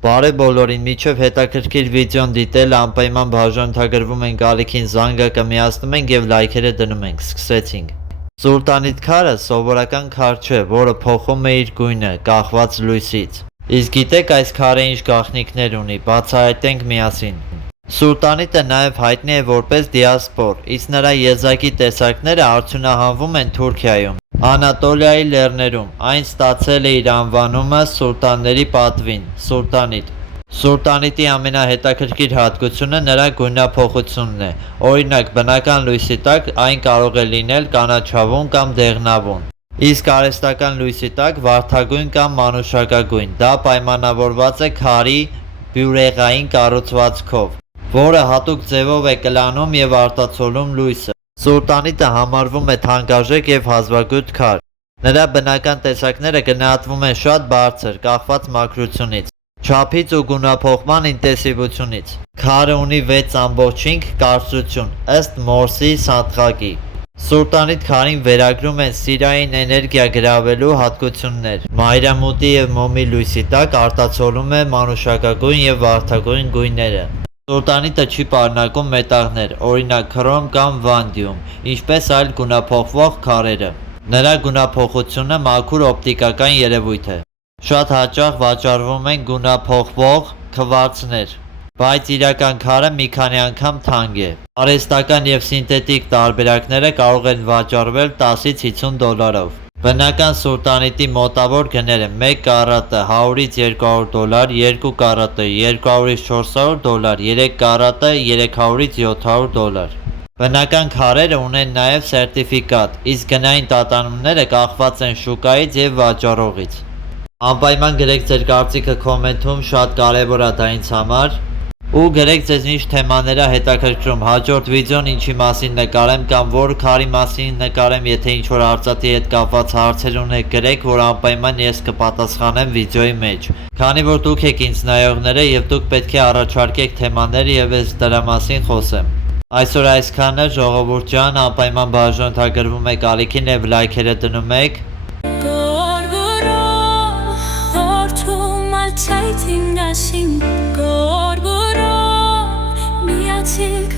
Բարև բոլորին, միջև հետաքրքիր վիդեոն դիտել, անպայման բաժանորդագրվում ենք ալիքին, զանգակը միացնում ենք և լայքերը դնում ենք, սկսեցինք։ Սուլտանիտ քարը սովորական քար չէ, որը փոխում է իր գույնը, կախված լույսից։ Իսկ գիտեք այս քարը ինչ գաղտնիքներ ունի, բացահայտենք միասին։ Սուլտանիտը նաև հայտնի է որպես դիասպոր, իսկ նրա եզակի տեսակները արդյունահանվում են Թուրքիայում, Անատոլիայի լեռներում, այն ստացել է իր անվանումը սուլտանների պատվին, սուլտանիտ։ Սուլտանիտի ամենահետաքրքիր հատկությունը նրա գույնափոխությունն է, օրինակ բնական լույսի տակ այն կարող է լինել կանաչավուն կամ դեղնավուն, իսկ արհեստական լույսի տակ վարդագույն կամ մանուշակագույն, դա պայմանավորված է քարի բյուրեղային կառուցվածքով, որը հատուկ ձևով է կլանում և արտացոլում լույսը։ Սուլտանիտը համարվում է թանկարժեք և հազվագյուտ քար։ Նրա բնական տեսակները գնահատվում են շատ բարձր, կախված մաքրությունից, չափից ու գունափոխման ինտենսիվությունից։ Քարը ունի 6.5 կարծրություն, ըստ Մորսի սանդղակի։ Սուլտանիտ քարին վերագրում են սիրային էներգիա գրավելու հատկություններ։ Մայրամուտի և մոմի լույսի տակ արտացոլում է մանուշակագույն և վարդագույն գույները։ Սուլտանիտը չի պարունակում մետաղներ, օրինակ քրոմ կամ վանդիում, ինչպես այլ գունափոխվող քարերը։ Նրա գունափոխությունը մաքուր օպտիկական երևույթ է։ Շատ հաճախ վաճառվում են գունափոխվող քվարցներ, բայց իրական քարը մի քանի անգամ թանկ է։ Արհեստական և սինթետիկ տարբերակները կարող են վաճառվել 10-ից 50 դոլարով։ Բնական սուլտանիտի մոտավոր գները 1 կարատը $100-200, 2 կարատը $200-400, 3 կարատը $300-700։ Բնական քարերը ունեն նաև սերտիֆիկատ, իսկ գնային տատանումները կախված են շուկայից և վաճառողից։ Անպայման գրեք ձեր կարծիքը կոմենտում, շատ կարևոր է դա ինձ համար։ Ու գրեք ձեզ ինչ թեմաներ ա հետաքրքրում, հաջորդ վիդեոն ինչի մասին նկարեմ կամ որ քարի մասին նկարեմ, եթե ինչ-որ արծաթի հետ կապված հարցեր ունեք գրեք, որ անպայման ես կպատասխանեմ վիդեոյի մեջ։ Քանի որ դուք եք ինձ նայողները և դուք պետք է առաջարկեք թեմաներ և ես դրա մասին խոսեմ։ Այսօր այսքանը, ժողովուրդ ջան, անպայման բաժանորդագրվում եք ալիքին և լայքերը դնում եք։ Miatilk